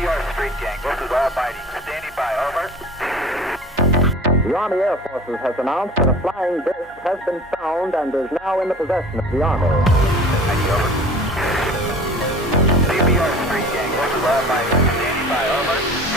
CBR Street Gang, this is all fighting. Standing by, over. The Army Air Forces has announced that a flying disc has been found and is now in the possession of the Army. ID, over. CBR Street Gang, this is all fighting. Standing by, over.